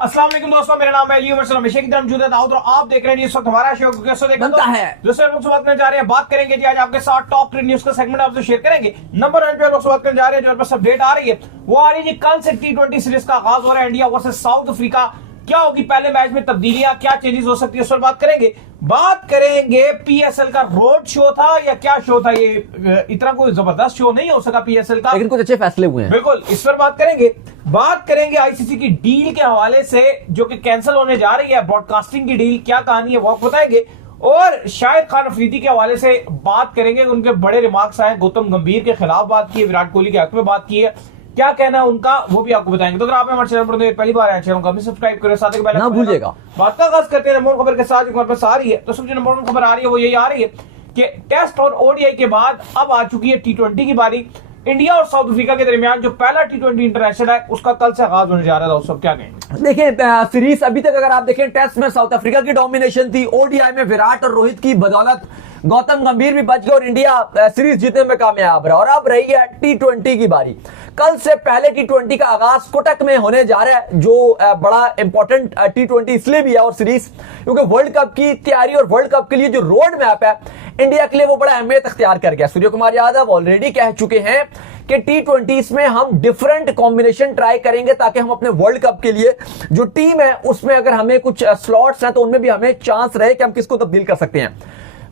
अस्सलाम वालेकुम दोस्तों, मेरा नाम है यूनिवर्सल हमेशा की तरह मौजूद है दाऊद और आप देख रहे हैं इस वक्त हमारा शो कैसे बनता है। दूसरे लोग से बात करने जा रहे हैं। बात करेंगे जी आज आपके साथ टॉप 3 न्यूज का सेगमेंट आपसे शेयर करेंगे। नंबर 1 पे लोग से बात करने जा रहे हैं, जो बस अपडेट आ रही है वो आ रही है जी। कल से T20 सीरीज का आगाज हो रहा है, इंडिया वर्सेस साउथ अफ्रीका। क्या होगी पहले मैच में तब्दीलियां, क्या चेंजेस हो सकती है, उस पर बात करेंगे। बात करेंगे पीएसएल का रोड शो था या क्या शो था, ये इतना कोई जबरदस्त शो नहीं हो सका पीएसएल का, लेकिन कुछ अच्छे फैसले हुए हैं। बिल्कुल, इस पर बात करेंगे। बात करेंगे आईसीसी की डील के हवाले से जो कि कैंसिल होने जा रही है, ब्रॉडकास्टिंग की डील, क्या कहानी है वो आपको बताएंगे। और शाहिद खान अफरीदी के हवाले से बात करेंगे, उनके बड़े रिमार्क्स आए, गौतम गंभीर के खिलाफ बात की है, विराट कोहली के हक में बात की है, क्या कहना है उनका वो भी आपको बताएंगे। तो अगर आप हमारे चैनल पर पहली बार आए, चैनल को भी सब्सक्राइब करें, साथ ही ना भूलिएगा। बात का आगाज करते हैं नंबर खबर के साथ। नंबर आ रही है तो सबसे नंबर वन खबर आ रही है वो यही आ रही है कि टेस्ट और ओडीआई के बाद अब आ चुकी है T20 की बारी। इंडिया और साउथ अफ्रीका के दरमियान जो पहला T20 इंटरनेशनल है उसका कल से आगाज होने जा रहा था। दोस्तों क्या कहेंगे। देखिए सीरीज अभी तक अगर आप देखें, टेस्ट में साउथ अफ्रीका की डोमिनेशन थी, ओडीआई में विराट और रोहित की बदौलत गौतम गंभीर भी बच गए और इंडिया सीरीज जीतने में कामयाब रहा। और अब रही है T20 की बारी। कल से पहले T20 का आगाज कोटक में होने जा रहा है, जो बड़ा इंपॉर्टेंट T20 इसलिए भी है और सीरीज क्योंकि वर्ल्ड कप की तैयारी और वर्ल्ड कप के लिए जो रोड मैप है इंडिया के लिए वो बड़ा अहमियत अख्तियार कर गया। सूर्य कुमार यादव ऑलरेडी कह चुके हैं कि T20 में हम डिफरेंट कॉम्बिनेशन ट्राई करेंगे ताकि हम अपने वर्ल्ड कप के लिए जो टीम है उसमें अगर हमें कुछ स्लॉट्स हैं तो उनमें भी हमें चांस रहे कि हम किसको तब्दील कर सकते हैं।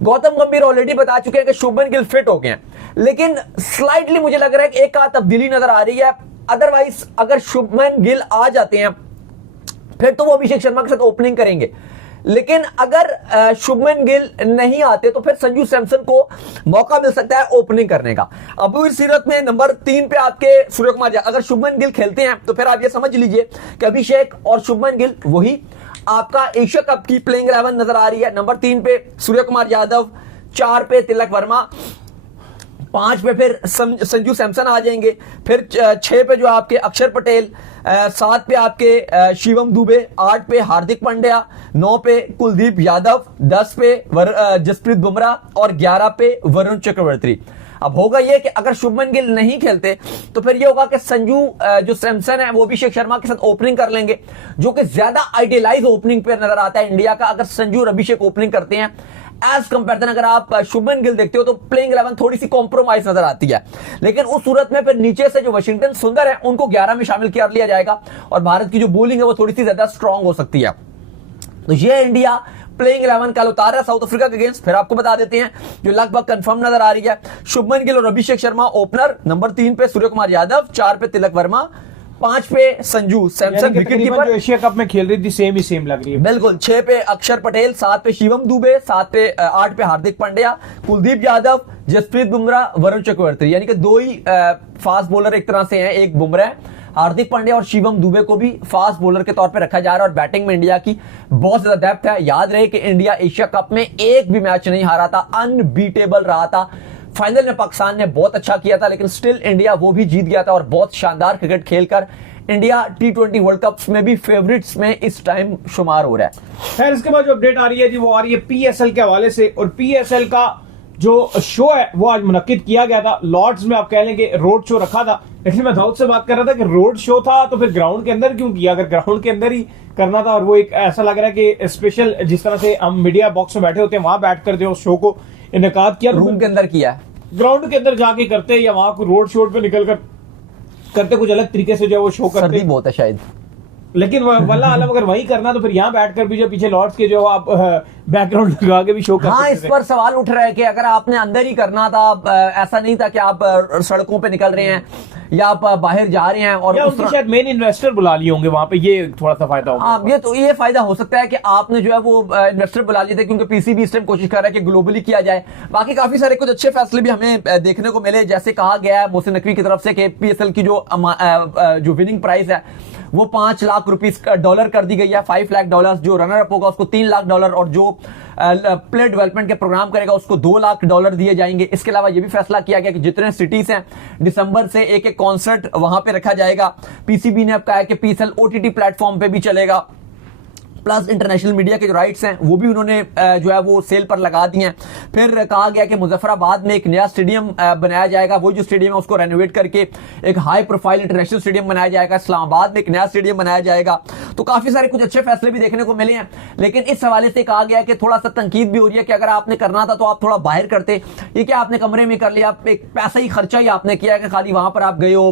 गौतम गंभीर ऑलरेडी बता चुके हैं कि शुभमन गिल फिट हो गए हैं, लेकिन स्लाइटली मुझे लग रहा है कि एक आध तब्दीली नजर आ रही है। अदरवाइज अगर शुभमन गिल आ जाते हैं फिर तो वो अभिषेक शर्मा के साथ ओपनिंग करेंगे, लेकिन अगर शुभमन गिल नहीं आते तो फिर संजू सैमसन को मौका मिल सकता है ओपनिंग करने का। अब इस सीरत में नंबर 3 पे आपके सूर्य कुमार, अगर शुभमन गिल खेलते हैं तो फिर आप ये समझ लीजिए कि अभिषेक और शुभमन गिल वही आपका एशिया कप की प्लेइंग 11 नजर आ रही है। नंबर 3 पे सूर्य कुमार यादव, 4 पे तिलक वर्मा, 5 पे फिर संजू सैमसन आ जाएंगे, फिर 6 पे जो आपके अक्षर पटेल, 7 पे आपके शिवम दुबे, 8 पे हार्दिक पांड्या, 9 पे कुलदीप यादव, 10 पे जसप्रीत बुमराह और 11 पे वरुण चक्रवर्ती। अब होगा ये कि अगर शुभमन गिल नहीं खेलते तो फिर ये होगा कि संजू जो सैमसन है वो अभिषेक शर्मा के साथ ओपनिंग कर लेंगे, जो कि ज्यादा आइडियलाइज ओपनिंग पे नजर आता है इंडिया का अगर संजू और अभिषेक ओपनिंग करते हैं एज कंपेरिजन। अगर आप शुभमन गिल देखते हो तो प्लेइंग 11 थोड़ी सी कॉम्प्रोमाइज नजर आती है, लेकिन उस सूरत में फिर नीचे से जो वाशिंगटन सुंदर है उनको 11 में शामिल कर लिया जाएगा और भारत की जो बॉलिंग है वो थोड़ी सी ज्यादा स्ट्रांग हो सकती है। तो ये इंडिया प्लेइंग 11 कल उतार रहा है साउथ अफ्रीका के अगेंस्ट। फिर आपको बता देते हैं जो लगभग कंफर्म नजर आ रही है, शुभमन गिल और अभिषेक शर्मा ओपनर, नंबर 3 पे सूर्य कुमार यादव, 4 पे तिलक वर्मा, 5 पे संजू सैमसन विकेटकीपर, जो एशिया कप में खेल रही थी सेम लग रही है बिल्कुल। 6 पे अक्षर पटेल, 7 पे शिवम दुबे, 8 पे हार्दिक पांड्या, कुलदीप यादव, जसप्रीत बुमराह, वरुण चक्रवर्ती, यानी कि 2 ही फास्ट बॉलर एक तरह से हैं, एक बुमराह, हार्दिक पांड्या और शिवम दुबे को भी फास्ट बॉलर के तौर पे रखा जा रहा है। और बैटिंग में इंडिया की बहुत ज्यादा डेप्थ है। याद रहे कि इंडिया एशिया कप में एक भी मैच नहीं हारा था, अनबीटेबल रहा था। फाइनल में पाकिस्तान ने बहुत अच्छा किया था, लेकिन स्टिल इंडिया वो भी जीत गया था और बहुत शानदार क्रिकेट खेलकर इंडिया T20 वर्ल्ड कप में भी फेवरेट्स में इस टाइम शुमार हो रहा है। खैर इसके बाद जो अपडेट आ रही है जी वो आ रही है पीएसएल के हवाले से। और पीएसएल का जो शो है वो आज मुनक्किद किया गया था लॉर्ड्स में। आप कह लें कि रोड शो रखा था, लेकिन मैं दाऊद से बात कर रहा था कि रोड शो था तो फिर ग्राउंड के अंदर क्यों किया, अगर ग्राउंड के अंदर ही करना था। और वो एक ऐसा लग रहा है कि स्पेशल जिस तरह से हम मीडिया बॉक्स में बैठे होते हैं वहां बैठ कर जो शो को इनेकाद किया, रूम के अंदर किया, ग्राउंड के अंदर जाके करते या वहां को रोड शो पे निकल कर करते कुछ अलग तरीके से जो वो शो करते। सर्दी बहुत है शायद, लेकिन वल्लाह आलम अगर वही करना तो फिर यहाँ बैठकर भी जो पीछे लॉर्ड्स के जो आप बैकग्राउंड लगा के भी शो कर। हाँ, इस पर सवाल उठ रहा है कि अगर आपने अंदर ही करना था, ऐसा नहीं था कि आप सड़कों पे निकल रहे हैं या आप बाहर जा रहे हैं और शायद मेन इन्वेस्टर बुला लिए होंगे वहां पे, ये थोड़ा सा फायदा होगा। हाँ, ये फायदा हो सकता है कि आपने जो है वो इन्वेस्टर बुला लिए थे, क्योंकि पीसीबी इस टाइम कोशिश कर रहा है कि ग्लोबली किया जाए। बाकी काफी सारे कुछ अच्छे फैसले भी हमें देखने को मिले, जैसे कहा गया है मोहसिन नकवी की तरफ से कि पीएसएल की जो विनिंग प्राइस है वो $5 लाख डॉलर कर दी गई है, $5 लाख। जो रनर अप होगा उसको $3 लाख और जो प्लेयर डेवलपमेंट के प्रोग्राम करेगा उसको $2 लाख दिए जाएंगे। इसके अलावा यह भी फैसला किया गया कि जितने सिटीज हैं दिसंबर से एक कॉन्सर्ट वहां पे रखा जाएगा। पीसीबी ने अब कहा है कि पीएसएल ओटीटी प्लेटफॉर्म पे भी चलेगा। प्लस इंटरनेशनल मीडिया के जो राइट्स हैं वो भी उन्होंने जो है वो सेल पर लगा दिए हैं। फिर कहा गया कि मुजफ्फराबाद में एक नया स्टेडियम बनाया जाएगा, वो जो स्टेडियम है उसको रेनोवेट करके एक हाई प्रोफाइल इंटरनेशनल स्टेडियम बनाया जाएगा। इस्लामाबाद में एक नया स्टेडियम बनाया जाएगा। तो काफी सारे कुछ अच्छे फैसले भी देखने को मिले हैं, लेकिन इस हवाले से कहा गया कि थोड़ा सा तनकीद भी हो रही है कि अगर आपने करना था तो आप थोड़ा बाहर करते। ये क्या आपने कमरे में कर लिया, एक पैसा ही खर्चा ही आपने किया कि खाली वहां पर आप गए हो।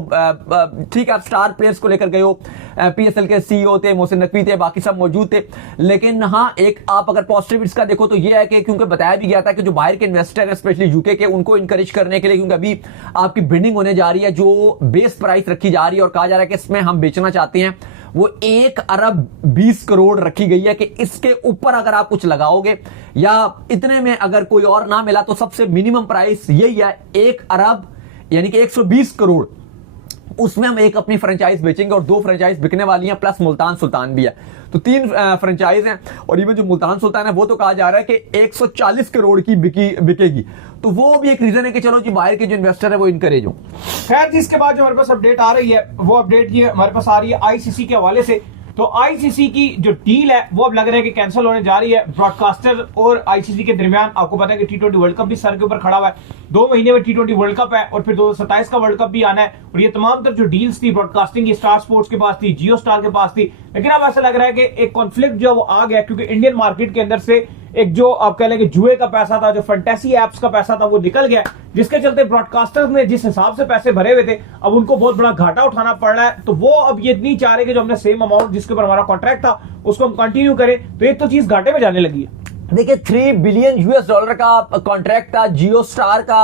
ठीक है, आप स्टार प्लेयर्स को लेकर गए हो, पीएसएल के सीईओ थे, मोहसिन नकवी थे, बाकी सब मौजूद थे। लेकिन हाँ, एक आप अगर पॉजिटिव इसका देखो तो ये है कि क्योंकि बताया भी गया था कि जो बाहर के इन्वेस्टर हैं स्पेशली यूके के, उनको इंकरेज करने के लिए, क्योंकि अभी आपकी बिडिंग होने जा रही है, जो बेस प्राइस रखी जा रही है और कहा जा रहा है कि इसमें हम बेचना चाहते हैं, वो 1 अरब 20 करोड़ रखी गई है कि इसके ऊपर अगर आप कुछ लगाओगे या इतने में अगर कोई और ना मिला तो सबसे मिनिमम प्राइस यही है 1 अरब यानी कि 120 करोड़। उसमें हम एक अपनी फ्रेंचाइज बेचेंगे और 2 फ्रेंचाइज बिकने वाली हैं, प्लस मुल्तान सुल्तान भी है। तो 3 फ्रेंचाइज हैं और इवन जो मुल्तान सुल्तान है वो तो कहा जा रहा है कि 140 करोड़ की बिकेगी। तो वो भी एक रीजन है कि चलो जी बाहर के जो इन्वेस्टर है वो इनकरेज हो। खैर जी, इसके बाद जो हमारे पास अपडेट आ रही है वो अपडेट ये हमारे पास आ रही है आईसीसी के हवाले से। तो आईसीसी की जो डील है वो अब लग रहा है कि कैंसिल होने जा रही है। ब्रॉडकास्टर और आईसीसी के दरमियान आपको पता है कि T20 वर्ल्ड कप भी सर के ऊपर खड़ा हुआ है। 2 महीने में T20 वर्ल्ड कप है और फिर 2027 का वर्ल्ड कप भी आना है। और ये तमाम तर जो डील्स थी ब्रॉडकास्टिंग की, स्टार स्पोर्ट्स के पास थी, जियो स्टार के पास थी, लेकिन अब ऐसा लग रहा है कि एक कॉन्फ्लिक्ट जो वो आ गया, क्योंकि इंडियन मार्केट के अंदर से एक जो आप कह लेंगे जुए का पैसा था, जो फैंटेसी एप्स का पैसा था, वो निकल गया, जिसके चलते ब्रॉडकास्टर्स ने जिस हिसाब से पैसे भरे हुए थे अब उनको बहुत बड़ा घाटा उठाना पड़ रहा है। तो वो अब ये नहीं चाह रहे कि जो हमने सेम अमाउंट जिसके ऊपर हमारा कॉन्ट्रैक्ट था उसको हम कंटिन्यू करें। तो एक तो चीज घाटे में जाने लगी है। देखिए, $3 बिलियन का कॉन्ट्रैक्ट था जियो स्टार का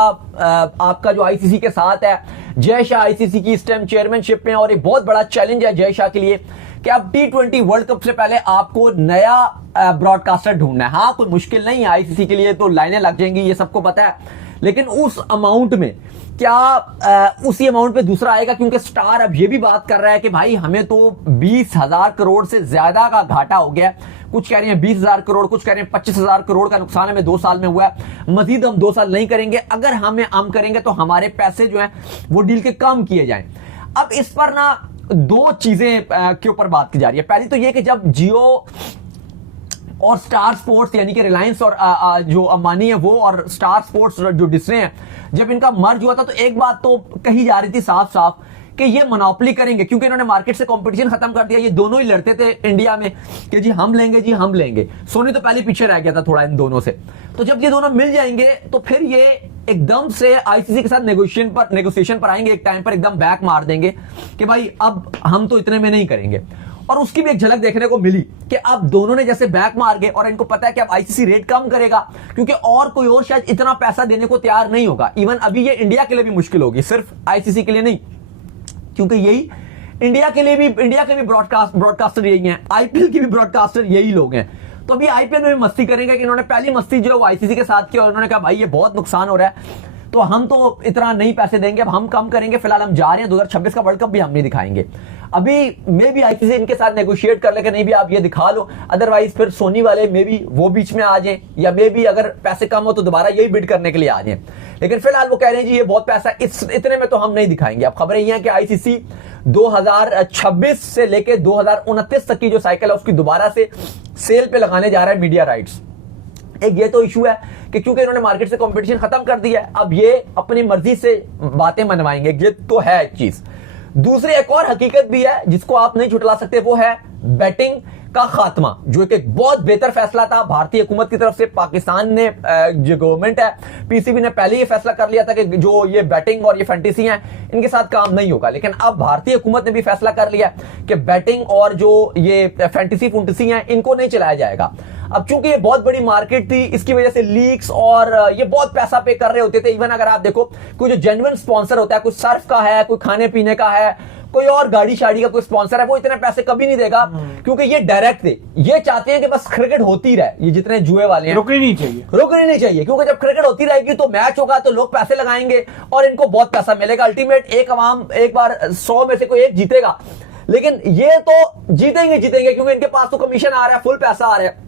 आपका जो आईसीसी के साथ है। जय शाह आईसीसी की इस टाइम चेयरमैनशिप में, और एक बहुत बड़ा चैलेंज है जय शाह के लिए कि अब T20 वर्ल्ड कप से पहले आपको नया ब्रॉडकास्टर ढूंढना है। हाँ, कोई मुश्किल नहीं है, आईसीसी के लिए तो लाइनें लग जाएंगी, ये सबको पता है। लेकिन उस अमाउंट में क्या उसी अमाउंट पे दूसरा आएगा? क्योंकि स्टार अब ये भी बात कर रहा है कि भाई हमें तो 20,000 करोड़ से ज्यादा का घाटा हो गया। कुछ कह रहे हैं 20,000 करोड़, कुछ कह रहे हैं 25,000 करोड़ का नुकसान हमें 2 साल में हुआ है। मजीद हम 2 साल नहीं करेंगे, अगर हम करेंगे तो हमारे पैसे जो हैं वो डील के कम किए जाएं। अब इस पर ना 2 चीजें के ऊपर बात की जा रही है। पहली तो ये कि जब जियो और स्टार स्पोर्ट्स यानी कि रिलायंस और जो अंबानी है वो और स्टार स्पोर्ट्स जो डिस्ने हैं, जब इनका मर्ज हुआ था तो एक बात तो कही जा रही थी साफ साफ कि ये मोनोपोली करेंगे, क्योंकि इन्होंने मार्केट से कंपटीशन खत्म कर दिया। ये दोनों ही लड़ते थे इंडिया में कि जी हम लेंगे, जी हम लेंगे। सोनी तो पहले पीछे रह गया था थोड़ा इन दोनों से। तो जब ये दोनों मिल जाएंगे तो फिर ये एकदम से आईसीसी के साथ नेगोशिएशन पर आएंगे, एक टाइम पर एकदम बैक मार देंगे कि भाई अब हम तो इतने में नहीं करेंगे। और उसकी भी एक झलक देखने को मिली कि अब दोनों ने जैसे बैक मार गए और इनको पता है कि अब आईसीसी रेट कम करेगा, क्योंकि और कोई और शायद इतना पैसा देने को तैयार नहीं होगा। इवन अभी ये इंडिया के लिए भी मुश्किल होगी, सिर्फ आईसीसी के लिए नहीं, क्योंकि यही इंडिया के भी ब्रॉडकास्टर यही हैं, आईपीएल के भी ब्रॉडकास्टर यही लोग हैं। तो अभी आईपीएल में भी मस्ती करेंगे कि इन्होंने पहली मस्ती जो है वो आईसीसी के साथ की और उन्होंने कहा भाई ये बहुत नुकसान हो रहा है तो हम तो इतना नहीं पैसे देंगे, अब हम कम करेंगे, फिलहाल हम जा रहे हैं, 2026 का वर्ल्ड कप भी हम नहीं दिखाएंगे। अभी मे भी आईसीसी इनके साथ नेगोशिएट कर ले कि नहीं भी आप ये दिखा लो, अदरवाइज फिर सोनी वाले मे भी वो बीच में आ जाए, या मे भी अगर पैसे कम हो तो दोबारा यही बिड करने के लिए आ जाए। लेकिन फिलहाल वो कह रहे हैं जी ये बहुत पैसा, इतने में तो हम नहीं दिखाएंगे। अब खबरें ये हैं कि आईसीसी 2026 से लेकर 2029 तक की जो साइकिल है उसकी दोबारा से सेल पे लगाने जा रहा है मीडिया राइट्स। एक ये तो इशू है कि क्योंकि इन्होंने मार्केट से कंपटीशन खत्म कर दिया है, अब ये अपनी मर्जी से बातें मनवाएंगे, ये तो है एक चीज। दूसरी एक और हकीकत भी है जिसको आप नहीं झुटला सकते, वो है बैटिंग का खात्मा, जो एक बहुत बेहतर फैसला था भारतीय हुकूमत की तरफ से। पाकिस्तान ने जो गवर्नमेंट है, पीसीबी ने पहले ये फैसला कर लिया था कि जो ये बैटिंग और ये फैंटेसी हैं इनके साथ काम नहीं होगा, लेकिन अब भारतीय हुकूमत ने भी फैसला कर लिया कि बैटिंग और जो ये फैंटेसी हैं इनको नहीं चलाया जाएगा। अब चूंकि ये बहुत बड़ी मार्केट थी, इसकी वजह से लीक्स और ये बहुत पैसा पे कर रहे होते थे। इवन अगर आप देखो कोई जो जेन्युइन स्पॉन्सर होता है, कोई सर्फ का है, कोई खाने पीने का है, कोई और गाड़ी शाड़ी का कोई स्पॉन्सर है, वो इतने पैसे कभी नहीं देगा, क्योंकि ये डायरेक्ट थे। ये चाहते हैं कि बस क्रिकेट होती रहे, ये जितने जुए वाले हैं रुकनी नहीं चाहिए, क्योंकि जब क्रिकेट होती रहेगी तो मैच होगा तो लोग पैसे लगाएंगे और इनको बहुत पैसा मिलेगा। अल्टीमेट एक बार 100 में से कोई एक जीतेगा, लेकिन ये तो जीतेंगे क्योंकि इनके पास तो कमीशन आ रहा है, फुल पैसा आ रहा है।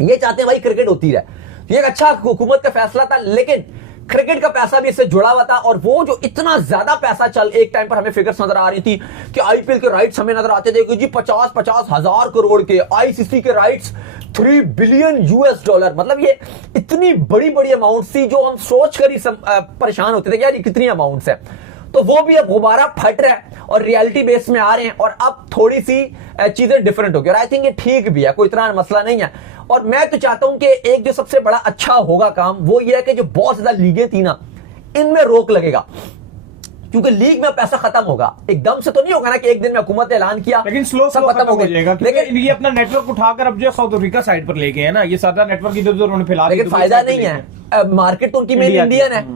ये चाहते हैं भाई क्रिकेट होती रहे। ये एक अच्छा हुकूमत का फैसला था, लेकिन क्रिकेट का पैसा भी इससे जुड़ा हुआ था। और वो जो इतना ज्यादा पैसा चल, एक टाइम पर हमें फिगर्स नजर आ रही थी कि आईपीएल के राइट्स हमें नजर आते थे कि जी 50-50 हजार करोड़ के, आईसीसी के राइट्स 3 बिलियन US$। मतलब ये इतनी बड़ी बड़ी अमाउंट थी जो हम सोच कर ही परेशान होते थे कि यार ये कितनी अमाउंट्स है। तो वो भी अब दोबारा फट रहा है और रियलिटी बेस में आ रहे हैं और अब थोड़ी सी चीजें डिफरेंट हो गई और आई थिंक ये ठीक भी है, कोई इतना मसला नहीं है। और मैं तो चाहता हूं कि एक जो सबसे बड़ा अच्छा होगा काम वो ये है कि जो बहुत ज्यादा लीगें थी ना, इनमें रोक लगेगा, क्योंकि लीग में पैसा खत्म होगा। एकदम से तो नहीं होगा ना कि एक दिन में हुकूमत ने ऐलान किया लेकिन स्लो सब खत्म हो जाएगा, लेकिन ये अपना नेटवर्क उठाकर अब जो साउथ अफ्रीका साइड पर लेके है ना, ये सारा नेटवर्क इधर उधर उन्होंने फैला, लेकिन फायदा नहीं है। मार्केट तो उनकी मेन इंडियन है।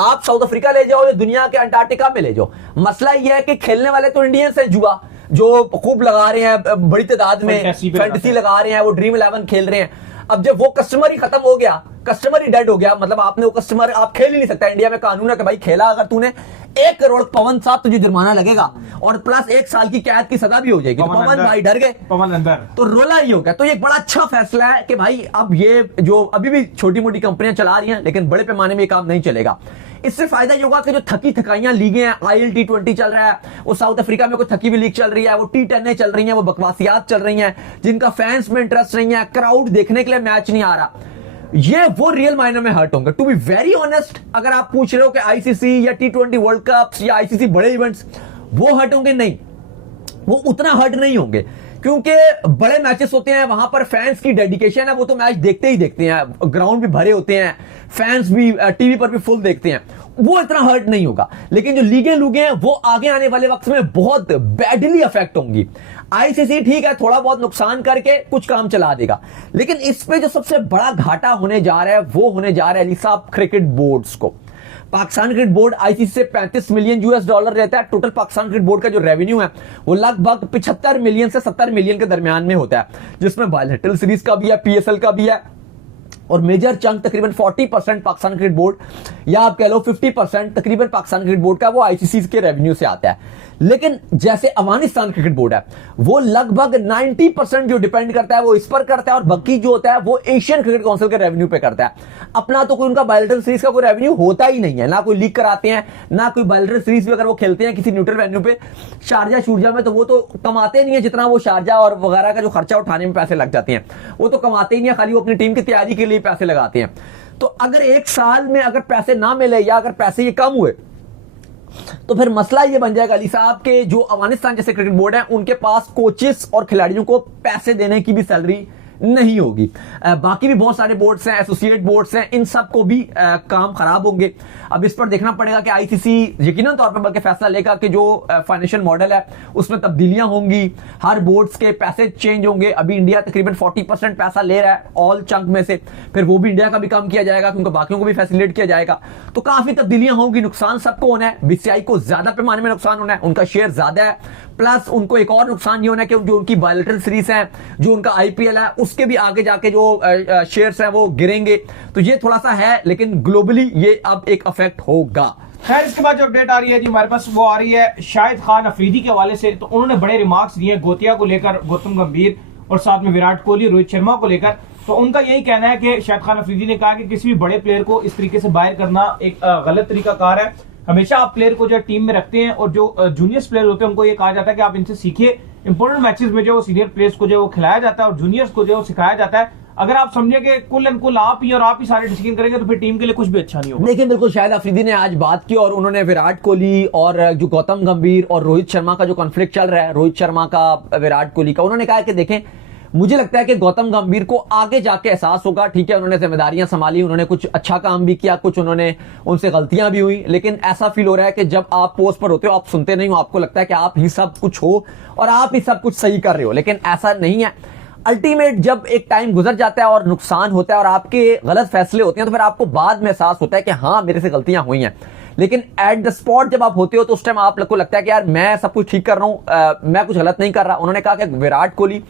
आप साउथ अफ्रीका ले जाओ या दुनिया के अंटार्कटिका में ले जाओ, मसला यह है कि खेलने वाले तो इंडियंस हैं, जुआ जो खूब लगा रहे हैं बड़ी तादाद में, फैंटेसी लगा रहे हैं, वो ड्रीम 11 खेल रहे हैं। अब जब वो कस्टमर ही खत्म हो गया, कस्टमर ही डेड हो गया, मतलब आपने वो कस्टमर, आप खेल ही नहीं सकता। इंडिया में कानून है कि भाई खेला अगर तूने 1 करोड़, पवन साहब तुझे जुर्माना लगेगा और प्लस 1 साल की कैद की सजा भी हो जाएगी। तो पवन भाई डर गए, पवन अंदर, तो रोला ही हो गया। तो ये एक बड़ा अच्छा फैसला है कि भाई अब ये जो अभी भी छोटी मोटी कंपनियां चला रही हैं, लेकिन बड़े पैमाने में ये काम नहीं चलेगा। इससे फायदा ये होगा कि जो थकी थकाइयां लीगें हैं, IL T20 चल रहा है, वो साउथ अफ्रीका में कोई थकी हुई लीग चल रही है, वो T10 चल रही है, वो बकवासियात चल रही हैं, जिनका फैंस में इंटरेस्ट नहीं है, क्राउड देखने के लिए मैच नहीं आ रहा, ये वो रियल मायने में हर्ट होंगे। टू बी वेरी ऑनेस्ट, अगर आप पूछ रहे हो कि आईसीसी या T20 वर्ल्ड कप या आईसीसी बड़े इवेंट्स वो हर्ट होंगे, नहीं, वो उतना हर्ट नहीं होंगे, क्योंकि बड़े मैचेस होते हैं, वहां पर फैंस की डेडिकेशन है, वो तो मैच देखते ही देखते हैं, ग्राउंड भी भरे होते हैं, फैंस भी टीवी पर भी फुल देखते हैं, वो इतना हर्ट नहीं होगा। लेकिन जो लीगें लूगे हैं वो आगे आने वाले वक्त में बहुत बैडली अफेक्ट होंगी। आईसीसी ठीक है, थोड़ा बहुत नुकसान करके कुछ काम चला देगा, लेकिन इस पे जो सबसे बड़ा घाटा होने जा रहा है वो होने जा रहा है अली साहब क्रिकेट बोर्ड्स को। पाकिस्तान क्रिकेट बोर्ड आईसीसी से 35 मिलियन US$ रहता है। टोटल पाकिस्तान क्रिकेट बोर्ड का जो रेवेन्यू है वो लगभग 75 मिलियन से 70 मिलियन के दरमियान में होता है, जिसमें बायलैटरल सीरीज का भी है, PSL का भी है, और मेजर चंक तकरीबन 40% पाकिस्तान क्रिकेट बोर्ड या आप कह लो 50% तकरीबन पाकिस्तान क्रिकेट बोर्ड का वो आईसीसी के रेवेन्यू से आता है। लेकिन जैसे अफगानिस्तान क्रिकेट बोर्ड है वो लगभग 90% जो डिपेंड करता है वो इस पर करता है, और बाकी जो होता है वो एशियन क्रिकेट काउंसिल के रेवेन्यू पे करता है। अपना तो कोई उनका बायलैटरल सीरीज का कोई रेवेन्यू होता ही नहीं है, ना कोई लीग कराते हैं, ना कोई बायलैटरल सीरीज भी अगर वो खेलते हैं किसी न्यूट्रल वेन्यू पे शारजा शूरजा में, तो वो तो कमाते नहीं है जितना वो शारजा और वगैरह का जो खर्चा उठाने में पैसे लग जाते हैं, वो तो कमाते ही नहीं है, खाली वो अपनी टीम की तैयारी के लिए पैसे लगाते हैं। तो अगर एक साल में अगर पैसे ना मिले या अगर पैसे ये कम हुए तो फिर मसला ये बन जाएगा अली साहब के जो अफगानिस्तान जैसे क्रिकेट बोर्ड है उनके पास कोचेस और खिलाड़ियों को पैसे देने की भी सैलरी नहीं होगी। बाकी भी बहुत सारे बोर्ड्स हैं, एसोसिएट बोर्ड्स हैं, इन सब को भी काम खराब होंगे। अब इस पर देखना पड़ेगा कि आईसीसी यकीनन तौर पर बल्कि फैसला लेगा कि जो फाइनेंशियल मॉडल है उसमें तब्दीलियां होंगी, हर बोर्ड्स के पैसे चेंज होंगे। अभी इंडिया तकरीबन 40% पैसा ले रहा है ऑल चंक में से, फिर वो भी इंडिया का भी कम किया जाएगा क्योंकि बाकियों को भी फैसिलिटेट किया जाएगा, तो काफी तब्दीलियां होंगी। नुकसान सबको होना है, बीसीसीआई को ज्यादा पैमाने में नुकसान होना है, उनका शेयर ज्यादा है, प्लस उनको एक और नुकसान ये होना है कि जो उनकी बायलैटरल सीरीज है, जो उनका आईपीएल है, उसके भी आगे जाके जो शेयर्स हैं वो गिरेंगे। तो ये थोड़ा सा है, लेकिन ग्लोबली ये अब एक अफेक्ट होगा। खैर, इसके बाद जो अपडेट आ रही है जी हमारे पास वो आ रही है शाहिद खान अफरीदी के हवाले से। तो उन्होंने बड़े रिमार्क्स दिए गोतिया को लेकर, गौतम गंभीर और साथ में विराट कोहली, रोहित शर्मा को लेकर। तो उनका यही कहना है कि शाहिद खान अफरीदी ने कहा कि किसी भी बड़े प्लेयर को इस तरीके से बाहर करना एक गलत तरीकाकार है। हमेशा आप प्लेयर को जो टीम में रखते हैं और जो जूनियर्स प्लेयर होते हैं उनको ये कहा जाता है कि आप इनसे सीखिए। इंपॉर्टेंट मैचेस में जो सीनियर प्लेयर्स को जो खिलाया जाता है और जूनियर्स को जो सिखाया जाता है। अगर आप समझे कि कुल एंड कुल आप ही सारे डिसीजन करेंगे तो फिर टीम के लिए कुछ भी अच्छा नहीं होगा। लेकिन बिल्कुल शाहिद अफरीदी ने आज बात की और उन्होंने विराट कोहली और जो गौतम गंभीर और रोहित शर्मा का जो कॉन्फ्लिक्ट चल रहा है, रोहित शर्मा का, विराट कोहली का, उन्होंने कहा कि देखें मुझे लगता है कि गौतम गंभीर को आगे जाके एहसास होगा। ठीक है, उन्होंने जिम्मेदारियां संभाली, उन्होंने कुछ अच्छा काम भी किया, कुछ उन्होंने उनसे गलतियां भी हुई, लेकिन ऐसा फील हो रहा है कि जब आप पोस्ट पर होते हो आप सुनते नहीं हो, आपको लगता है कि आप ही सब कुछ हो और आप ही सब कुछ सही कर रहे हो, लेकिन ऐसा नहीं है। अल्टीमेट जब एक टाइम गुजर जाता है और नुकसान होता है और आपके गलत फैसले होते हैं तो फिर आपको बाद में एहसास होता है कि हाँ मेरे से गलतियां हुई हैं, लेकिन एट द स्पॉट जब आप होते हो तो उस टाइम आपको लगता है कि यार मैं सब कुछ ठीक कर रहा हूं, मैं कुछ गलत नहीं कर रहा। उन्होंने कहा कि विराट कोहली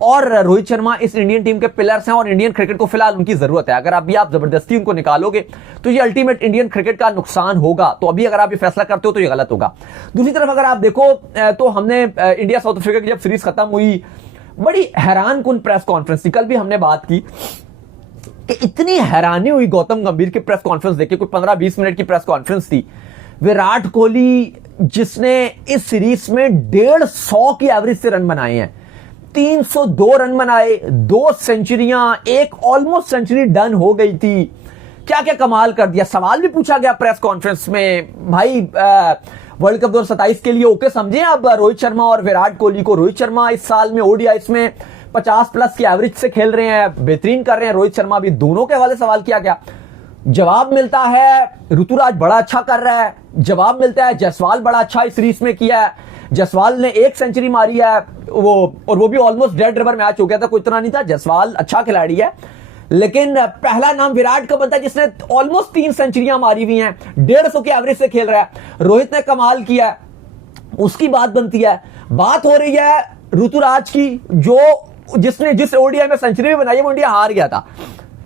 और रोहित शर्मा इस इंडियन टीम के पिलर्स हैं और इंडियन क्रिकेट को फिलहाल उनकी जरूरत है। अगर अभी आप जबरदस्ती उनको निकालोगे तो ये अल्टीमेट इंडियन क्रिकेट का नुकसान होगा। तो अभी अगर आप ये फैसला करते हो तो ये गलत होगा। दूसरी तरफ अगर आप देखो तो हमने इंडिया साउथ अफ्रीका की जब सीरीज खत्म हुई बड़ी हैरान कुन प्रेस कॉन्फ्रेंस थी, कल भी हमने बात की कि इतनी हैरानी हुई गौतम गंभीर की प्रेस कॉन्फ्रेंस देखिए, कोई 15-20 मिनट की प्रेस कॉन्फ्रेंस थी। विराट कोहली जिसने इस सीरीज में 150 की एवरेज से रन बनाए हैं, 302 रन बनाए, 2 सेंचुरियां, एक ऑलमोस्ट सेंचुरी डन हो गई थी, क्या क्या कमाल कर दिया। सवाल भी पूछा गया प्रेस कॉन्फ्रेंस में, भाई वर्ल्ड कप 2027 के लिए ओके समझे अब रोहित शर्मा और विराट कोहली को? रोहित शर्मा इस साल में ओडीआई में 50+ की एवरेज से खेल रहे हैं, बेहतरीन कर रहे हैं, रोहित शर्मा भी। दोनों के हवाले सवाल किया गया, जवाब मिलता है ऋतुराज बड़ा अच्छा कर रहा है, जवाब मिलता है जायसवाल बड़ा अच्छा इस सीरीज में किया है, जायसवाल ने 1 सेंचुरी मारी है, वो भी ऑलमोस्ट डेड रिवर मैच हो गया था, कोई इतना नहीं था। जायसवाल अच्छा खिलाड़ी है, लेकिन पहला नाम विराट का बनता है जिसने ऑलमोस्ट 3 सेंचुरियां मारी हुई हैं, 150 की एवरेज से खेल रहा है। रोहित ने कमाल किया है, उसकी बात बनती है। बात हो रही है ऋतुराज की, जिस ओडीआई में सेंचुरी बनाई है वो इंडिया हार गया था।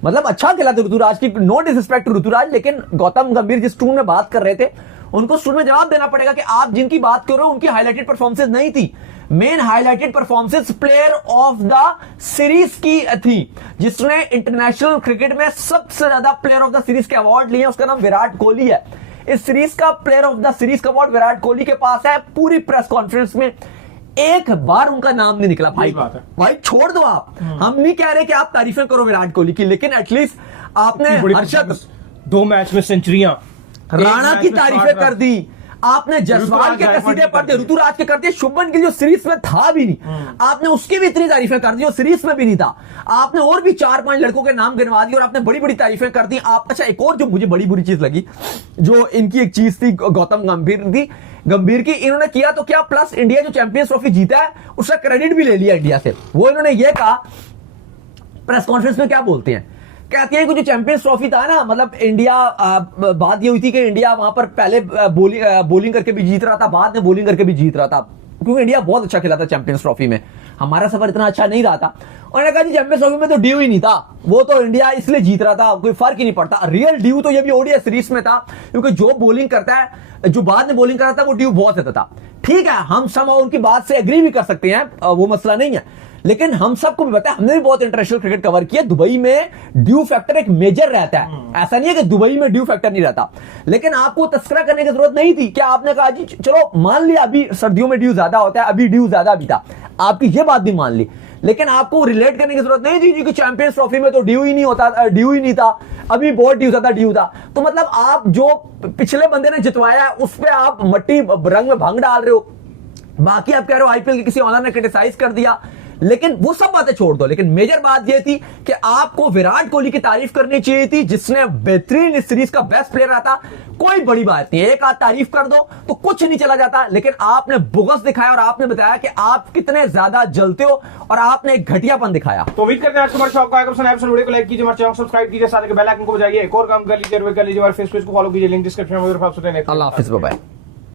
मतलब अच्छा खेला था ऋतुराज की, नो डिसरिस्पेक्ट टू ऋतुराज, लेकिन गौतम गंभीर जिस टून में बात कर रहे थे उनको उस टून में जवाब देना पड़ेगा कि आप जिनकी बात कर रहे हो उनकी हाईलाइटेड परफॉर्मेंसेस नहीं थी। Main highlighted performances player of the series की थी, जिसने इंटरनेशनल क्रिकेट में सबसे ज्यादा प्लेयर ऑफ द सीरीज के अवार्ड लिए, उसका नाम विराट कोहली है। इस सीरीज का प्लेयर ऑफ द सीरीज का अवार्ड विराट कोहली के पास है। पूरी प्रेस कॉन्फ्रेंस में एक बार उनका नाम नहीं निकला। भाई छोड़ दो आप, हम नहीं कह रहे कि आप तारीफें करो विराट कोहली की, लेकिन एटलीस्ट आपने हर्षद 2 मैच में सेंचुरियां, राणा की तारीफें कर दी, आपने जायसवाल के कसीदे पढ़ दिए, ऋतुराज के कर दिए, शुभमन गिल जो सीरीज में था भी नहीं, आपने उसकी भी इतनी तारीफें कर दी जो सीरीज में भी नहीं था। आपने और भी 4-5 लड़कों के नाम गिनवा दिए और आपने बड़ी बड़ी तारीफें कर दी। आप अच्छा, एक और जो मुझे बड़ी बुरी चीज लगी, जो इनकी एक चीज थी गौतम गंभीर की, इन्होंने किया तो क्या, प्लस इंडिया जो चैंपियंस ट्रॉफी जीता है उसका क्रेडिट भी ले लिया इंडिया से। वो इन्होंने ये कहा प्रेस कॉन्फ्रेंस में, क्या बोलते हैं, कहते हैं कि जो चैंपियंस ट्रॉफी था ना, मतलब इंडिया, बात ये हुई थी कि इंडिया वहां पर पहले बॉलिंग करके भी जीत रहा था, बाद में बॉलिंग करके भी जीत रहा था, क्योंकि इंडिया बहुत अच्छा खेला था चैंपियंस ट्रॉफी में, हमारा सफर इतना अच्छा नहीं रहा था। उन्होंने कहा जी चैंपियंस ट्रॉफी में तो ड्यू ही नहीं था, वो तो इंडिया इसलिए जीत रहा था, कोई फर्क ही नहीं पड़ता। रियल ड्यू तो ये भी ओडीआई सीरीज में था, क्योंकि जो बॉलिंग करता है, जो बाद में बॉलिंग कर रहा था, वो ड्यू बहुत देता था। ठीक है, हम सब उनकी बात से एग्री भी कर सकते हैं, वो मसला नहीं है, लेकिन हम सबको भी पता है, हमने भी बहुत इंटरनेशनल क्रिकेट कवर किया, दुबई में ड्यू फैक्टर एक मेजर रहता है। ऐसा नहीं है कि दुबई में ड्यू फैक्टर नहीं रहता, लेकिन आपको तस्करा करने की जरूरत नहीं थी। क्या आपने कहा जी चलो मान लिया अभी सर्दियों में ड्यू ज्यादा होता है, अभी ड्यू ज्यादा भी था, आपकी ये बात भी मान ली, लेकिन आपको रिलेट करने की जरूरत नहीं थी कि चैंपियंस ट्रॉफी में तो ड्यू ही नहीं होता, ड्यू ही नहीं था, अभी बहुत ड्यू था। तो मतलब आप जो पिछले बंदे ने जितवाया उस पर आप मट्टी रंग में भंग डाल रहे हो। बाकी आप कह रहे हो आईपीएल के किसी ऑनर ने क्रिटिसाइज कर दिया, लेकिन वो सब बातें छोड़ दो। लेकिन मेजर बात यह थी कि आपको विराट कोहली की तारीफ करनी चाहिए थी, जिसने बेहतरीन इस सीरीज का बेस्ट प्लेयर रहा था। कोई बड़ी बात नहीं है, एक आध तारीफ कर दो तो कुछ नहीं चला जाता, लेकिन आपने बुगस दिखाया और आपने बताया कि आप कितने ज्यादा जलते हो और आपने एक घटियापन दिखाया। तो उम्मीद करते हैं आज का हमारा शो आपको आएगा पसंद आया। वीडियो को लाइक कीजिए, हमारे चैनल को सब्सक्राइब कीजिए, साथ ही बेल आइकन को बजाइए, एक और काम कर लीजिए, और फेसबुक को फॉलो कीजिए, लिंक डिस्क्रिप्शन में। अल्लाह हाफिज़, बाय बाय।